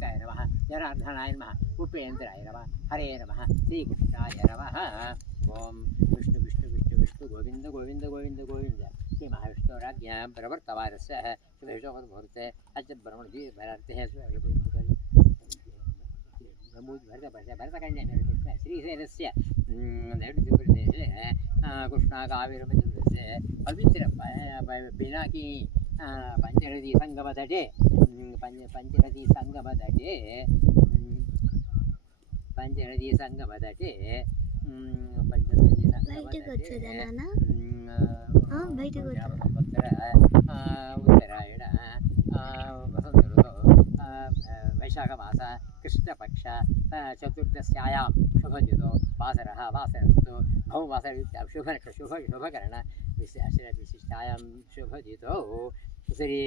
गोविन्दाय नमः जनार्दनाय नमः उपेन्द्राय नमः हरे नमः श्रीकृष्णाय नमः ओम विष्णु विष्णु विष्णु विष्णु गोविंद गोविंद गोविंद गोविंद श्री महाविष्णुराज्ञां प्रवर्तमानस्य शुभमुहूर्ते अद्य ब्रह्मणजी भरते भरतकन्या श्रीशैलस्य नैऋत्यप्रदेशे कृष्णाकावेरमध्यप्रदेशे पवित्र पिनाकी पंचनदी संगमतटे पंचनदी संगमतटे पंचनदी संगमतटे उत्तरायण वसंत ऋतौ वैशाख मास कृष्णपक्ष चतुर्दश्यायां शुभजितो वासरः वासरस्तु भौमवासर शुभकरण विशिष्टायां शुभजितौ श्री